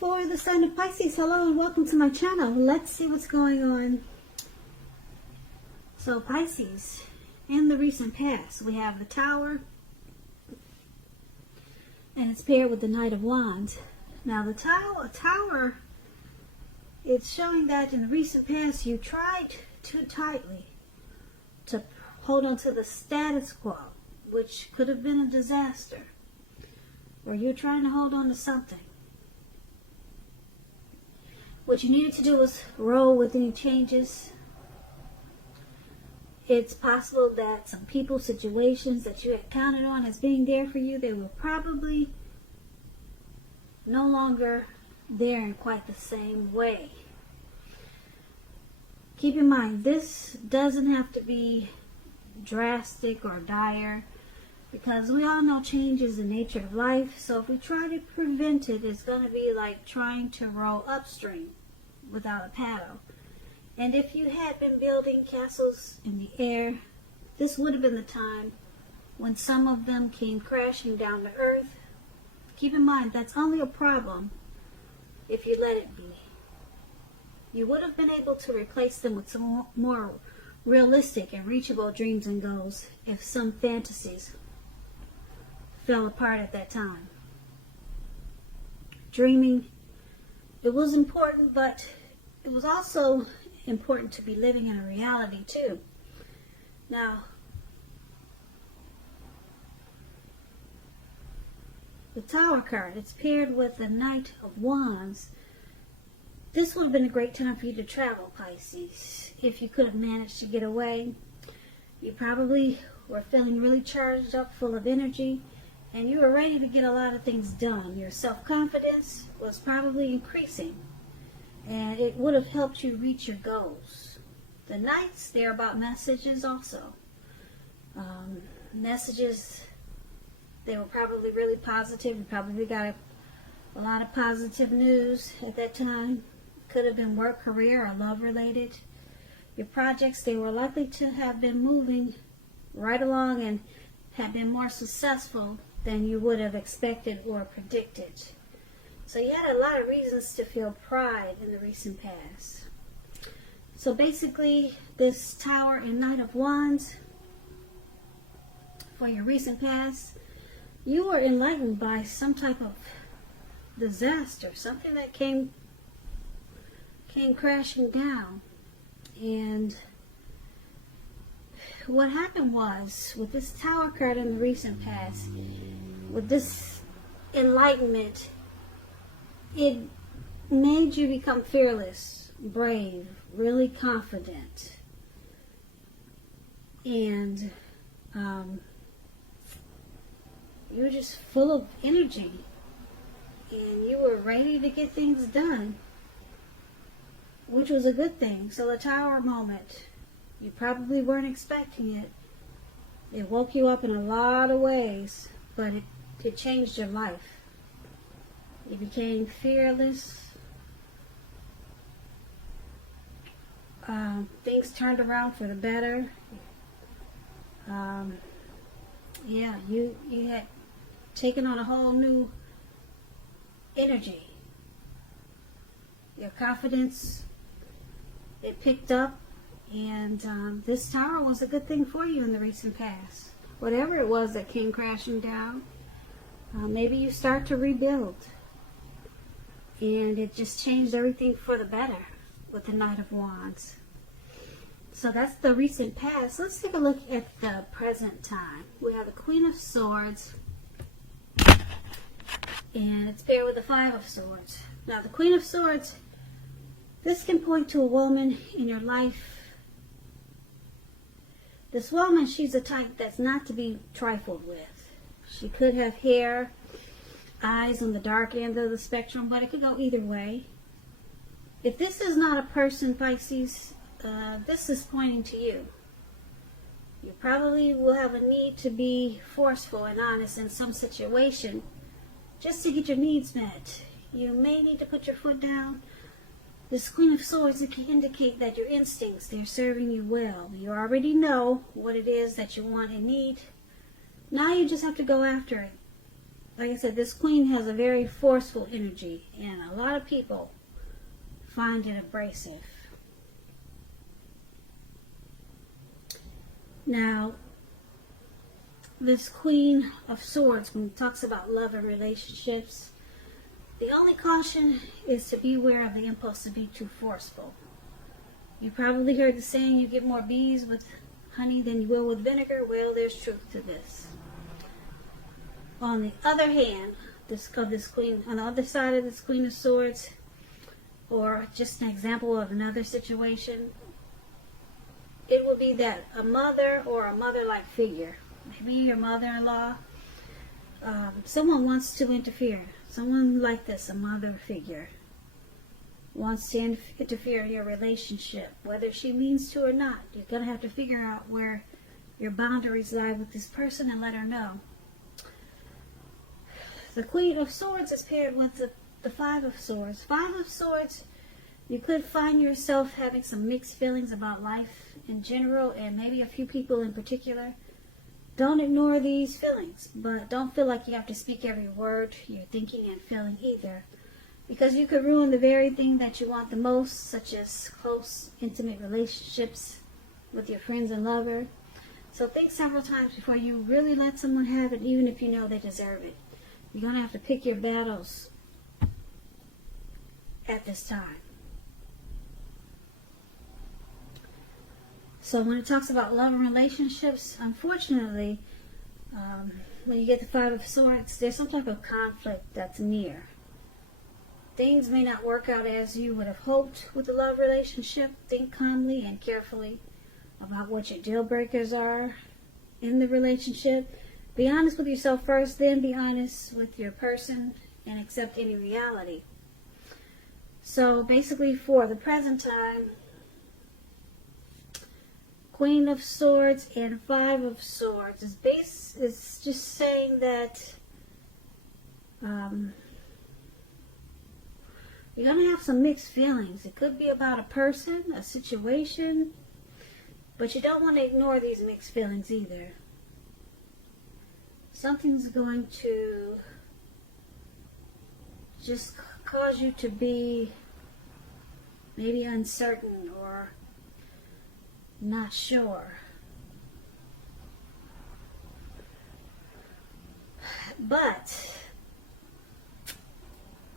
For the sign of Pisces, hello and welcome to my channel. Let's see what's going on. So Pisces, in the recent past, we have the Tower, and it's paired with the Knight of Wands. Now the Tower, it's showing that in the recent past you tried too tightly to hold on to the status quo, which could have been a disaster, or you're trying to hold on to something. What you needed to do was roll with any changes. It's possible that some people, situations that you had counted on as being there for you, they were probably no longer there in quite the same way. Keep in mind, this doesn't have to be drastic or dire, because we all know change is the nature of life. So if we try to prevent it, it's going to be like trying to row upstream without a paddle. And if you had been building castles in the air, this would have been the time when some of them came crashing down to earth. Keep in mind, that's only a problem if you let it be. You would have been able to replace them with some more realistic and reachable dreams and goals if some fantasies fell apart at that time. Dreaming, it was important, but it was also important to be living in a reality too. Now, the Tower card, it's paired with the Knight of Wands. This would have been a great time for you to travel, Pisces. If you could have managed to get away, you probably were feeling really charged up, full of energy, and you were ready to get a lot of things done. Your self-confidence was probably increasing, and it would have helped you reach your goals. The Knights, they're about messages also. Messages, they were probably really positive. You probably got a lot of positive news at that time. Could have been work, career, or love related. Your projects, they were likely to have been moving right along and have been more successful than you would have expected or predicted. So you had a lot of reasons to feel pride in the recent past. So basically, this Tower and Knight of Wands, for your recent past, you were enlightened by some type of disaster, something that came crashing down. And what happened was, with this Tower card in the recent past, with this enlightenment, it made you become fearless, brave, really confident, and you were just full of energy, and you were ready to get things done, which was a good thing. So the Tower moment, you probably weren't expecting it. It woke you up in a lot of ways, but it changed your life. You became fearless. Things turned around for the better. Yeah, you had taken on a whole new energy. Your confidence, it picked up, and this Tower was a good thing for you in the recent past. Whatever it was that came crashing down, maybe you start to rebuild. And it just changed everything for the better with the Knight of Wands. So that's the recent past. Let's take a look at the present time. We have the Queen of Swords, and it's paired with the Five of Swords. Now the Queen of Swords, this can point to a woman in your life. This woman, she's a type that's not to be trifled with. She could have hair, eyes on the dark end of the spectrum, but it could go either way. If this is not a person, Pisces, this is pointing to you. You probably will have a need to be forceful and honest in some situation just to get your needs met. You may need to put your foot down. This Queen of Swords, it can indicate that your instincts, they're serving you well. You already know what it is that you want and need. Now you just have to go after it. like I said, this queen has a very forceful energy, and a lot of people find it abrasive. Now, this Queen of Swords, when it talks about love and relationships, the only caution is to beware of the impulse to be too forceful. You probably heard the saying, you get more bees with honey than you will with vinegar. Well, there's truth to this. On the other hand, this queen, on the other side of this Queen of Swords, or just an example of another situation, it will be that a mother or a mother-like figure, maybe your mother-in-law, someone wants to interfere. Someone like this, a mother figure, wants to interfere in your relationship, whether she means to or not. You're going to have to figure out where your boundaries lie with this person and let her know. The Queen of Swords is paired with the Five of Swords. Five of Swords, you could find yourself having some mixed feelings about life in general, and maybe a few people in particular. Don't ignore these feelings, but don't feel like you have to speak every word you're thinking and feeling either, because you could ruin the very thing that you want the most, such as close, intimate relationships with your friends and lover. So think several times before you really let someone have it, even if you know they deserve it. You're going to have to pick your battles at this time. So when it talks about love and relationships, unfortunately, when you get the Five of Swords, there's some type of conflict that's near. Things may not work out as you would have hoped with the love relationship. Think calmly and carefully about what your deal breakers are in the relationship. Be honest with yourself first, then be honest with your person and accept any reality. So basically, for the present time, Queen of Swords and Five of Swords is just saying that you're going to have some mixed feelings. It could be about a person, a situation, but you don't want to ignore these mixed feelings either. Something's going to just cause you to be maybe uncertain or not sure. But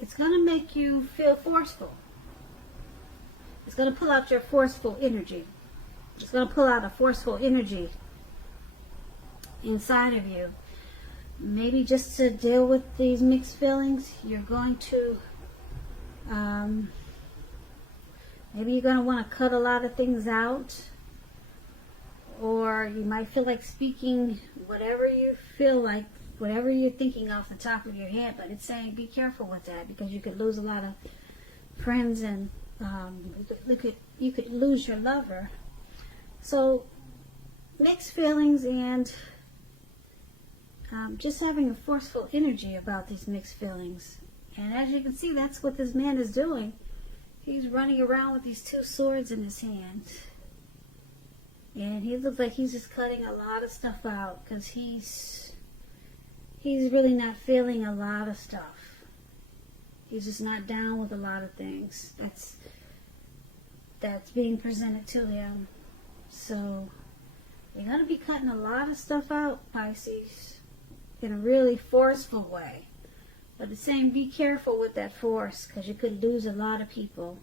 it's going to make you feel forceful. It's going to pull out your forceful energy. It's going to pull out a forceful energy inside of you. Maybe just to deal with these mixed feelings, you're going to maybe you're going to want to cut a lot of things out, or you might feel like speaking whatever you feel like, whatever you're thinking off the top of your head, but it's saying be careful with that, because you could lose a lot of friends, and you could lose your lover. So mixed feelings, and just having a forceful energy about these mixed feelings. And as you can see, that's what this man is doing. He's running around with these two swords in his hand. And he looks like he's just cutting a lot of stuff out, because he's really not feeling a lot of stuff. He's just not down with a lot of things that's being presented to him. So you're going to be cutting a lot of stuff out, Pisces, in a really forceful way. But it's saying be careful with that force, because you could lose a lot of people.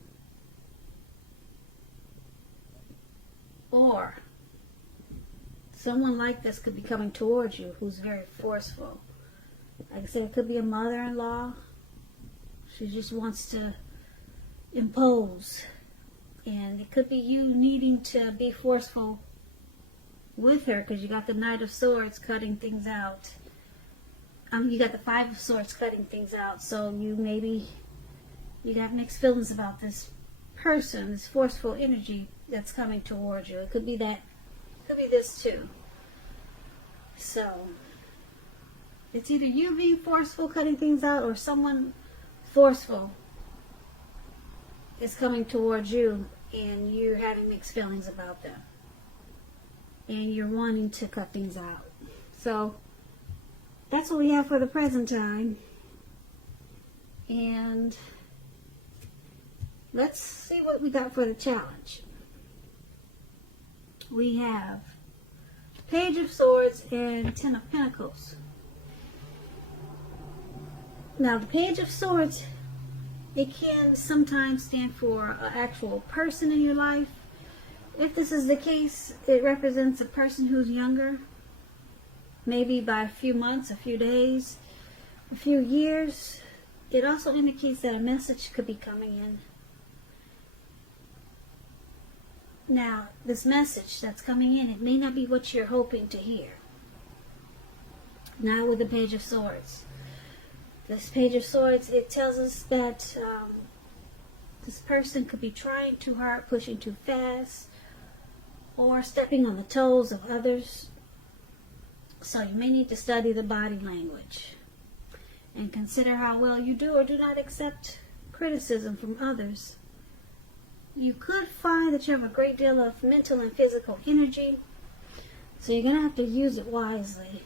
Or someone like this could be coming towards you who's very forceful. Like I said, it could be a mother-in-law. She just wants to impose. And it could be you needing to be forceful with her, because you got the Knight of Swords cutting things out. You got the Five of Swords cutting things out. So you have mixed feelings about this person, this forceful energy that's coming towards you. It could be that. It could be this too. So it's either you being forceful, cutting things out, or someone forceful is coming towards you, and you're having mixed feelings about them, and you're wanting to cut things out. So that's what we have for the present time. And let's see what we got for the challenge. We have Page of Swords and Ten of Pentacles. Now, the Page of Swords, it can sometimes stand for an actual person in your life. If this is the case, it represents a person who's younger, maybe by a few months, a few days, a few years. It also indicates that a message could be coming in. Now, this message that's coming in, it may not be what you're hoping to hear. Now with the Page of Swords. This Page of Swords, it tells us that this person could be trying too hard, pushing too fast, or stepping on the toes of others. So you may need to study the body language and consider how well you do or do not accept criticism from others. You could find that you have a great deal of mental and physical energy, so you're going to have to use it wisely.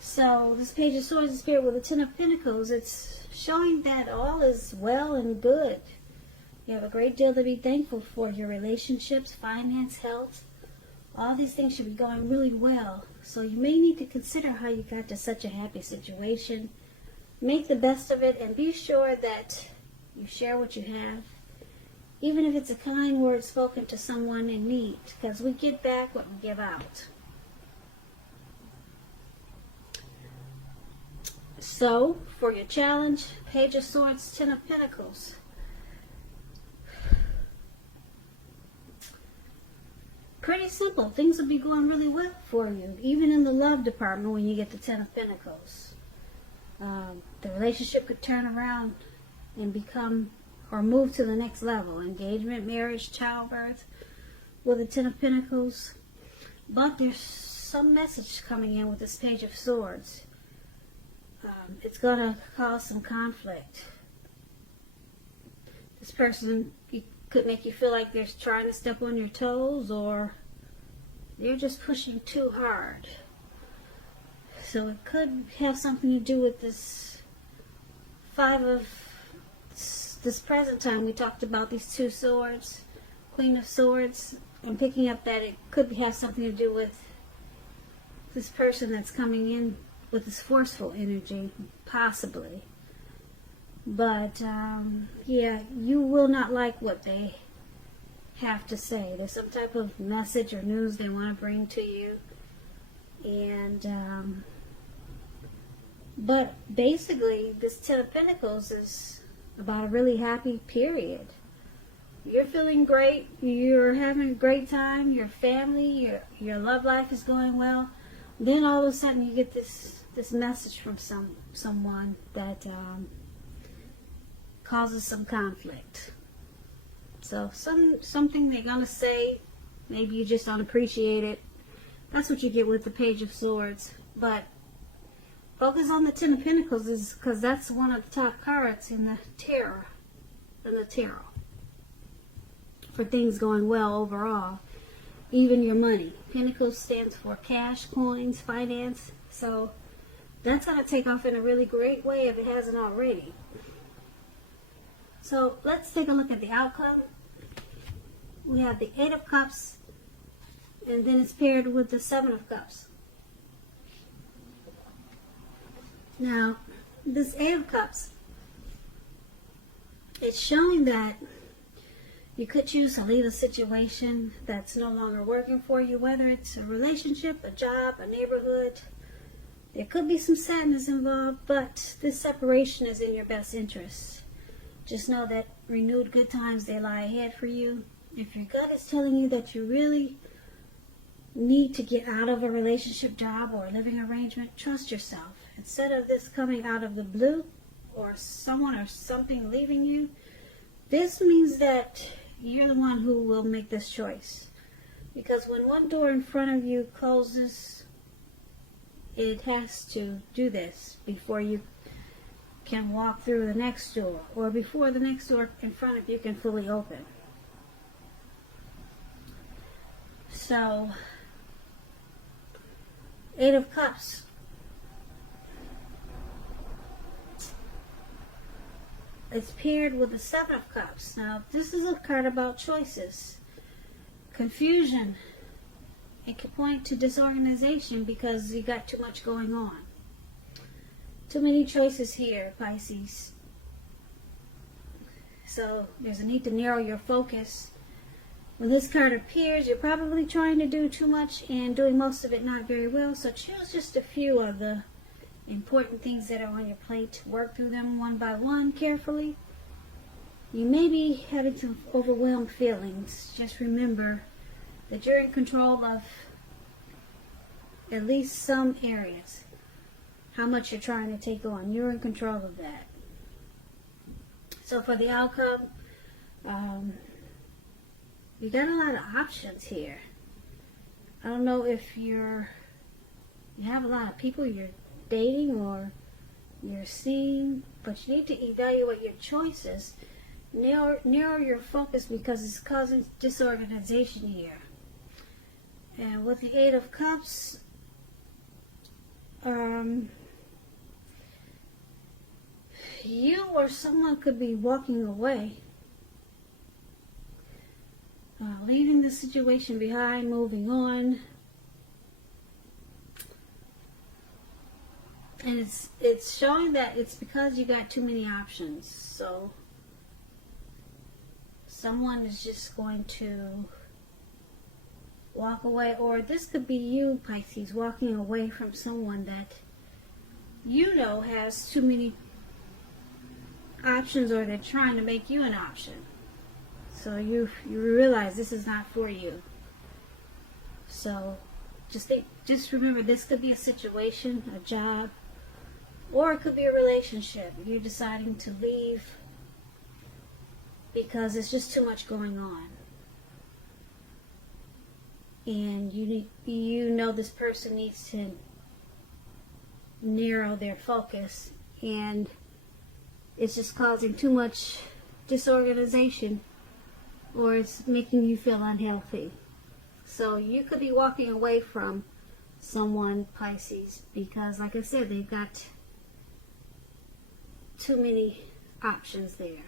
So this Page of Swords is paired with the Ten of Pentacles. It's showing that all is well and good. You have a great deal to be thankful for. Your relationships, finance, health, all these things should be going really well. So you may need to consider how you got to such a happy situation. Make the best of it and be sure that you share what you have. Even if it's a kind word spoken to someone in need, because we get back what we give out. So, for your challenge, Page of Swords, Ten of Pentacles. Pretty simple. Things will be going really well for you, even in the love department when you get the Ten of Pentacles. The relationship could turn around and become or move to the next level. Engagement, marriage, childbirth with the Ten of Pentacles. But there's some message coming in with this Page of Swords. It's going to cause some conflict. This person could make you feel like they're trying to step on your toes, or they're just pushing too hard. So it could have something to do with this this present time. We talked about these two swords, Queen of Swords. I'm picking up that it could have something to do with this person that's coming in with this forceful energy, possibly. But, yeah, you will not like what they have to say. There's some type of message or news they want to bring to you. And, but basically, this Ten of Pentacles is about a really happy period. You're feeling great. You're having a great time. Your family, your love life is going well. Then all of a sudden you get this message from someone that causes some conflict. So something they're gonna say, maybe you just don't appreciate it. That's what you get with the Page of Swords. But focus on the Ten of Pentacles, is because that's one of the top cards in the tarot. For things going well overall, even your money. Pentacles stands for cash, coins, finance. So that's going to take off in a really great way if it hasn't already. So let's take a look at the outcome. We have the Eight of Cups, and then it's paired with the Seven of Cups. Now, this Eight of Cups, it's showing that you could choose to leave a situation that's no longer working for you, whether it's a relationship, a job, a neighborhood. There could be some sadness involved, but this separation is in your best interest. Just know that renewed good times, they lie ahead for you. If your gut is telling you that you really need to get out of a relationship, job, or living arrangement, trust yourself. Instead of this coming out of the blue, or someone or something leaving you, this means that you're the one who will make this choice. Because when one door in front of you closes, it has to do this before you can walk through the next door, or before the next door in front of you can fully open. So, Eight of Cups it's paired with the Seven of Cups. Now, this is a card about choices, confusion. It could point to disorganization because you got too much going on. Too many choices here, Pisces. So there's a need to narrow your focus. When this card appears, you're probably trying to do too much and doing most of it not very well. So choose just a few of the important things that are on your plate. Work through them one by one carefully. You may be having some overwhelmed feelings. Just remember that you're in control of at least some areas. How much you're trying to take on, you're in control of that. So for the outcome, you got a lot of options here. I don't know if you have a lot of people you're dating or you're seeing, but you need to evaluate your choices. Narrow your focus because it's causing disorganization here. And with the Eight of Cups, you or someone could be walking away, leaving the situation behind, moving on. And it's showing that it's because you got too many options. So someone is just going to walk away, or this could be you, Pisces, walking away from someone that you know has too many options, or they're trying to make you an option. So you realize this is not for you. So just remember, this could be a situation, a job, or it could be a relationship. You're deciding to leave because it's just too much going on. And you know this person needs to narrow their focus, and it's just causing too much disorganization, or it's making you feel unhealthy. So you could be walking away from someone, Pisces, because like I said, they've got too many options there.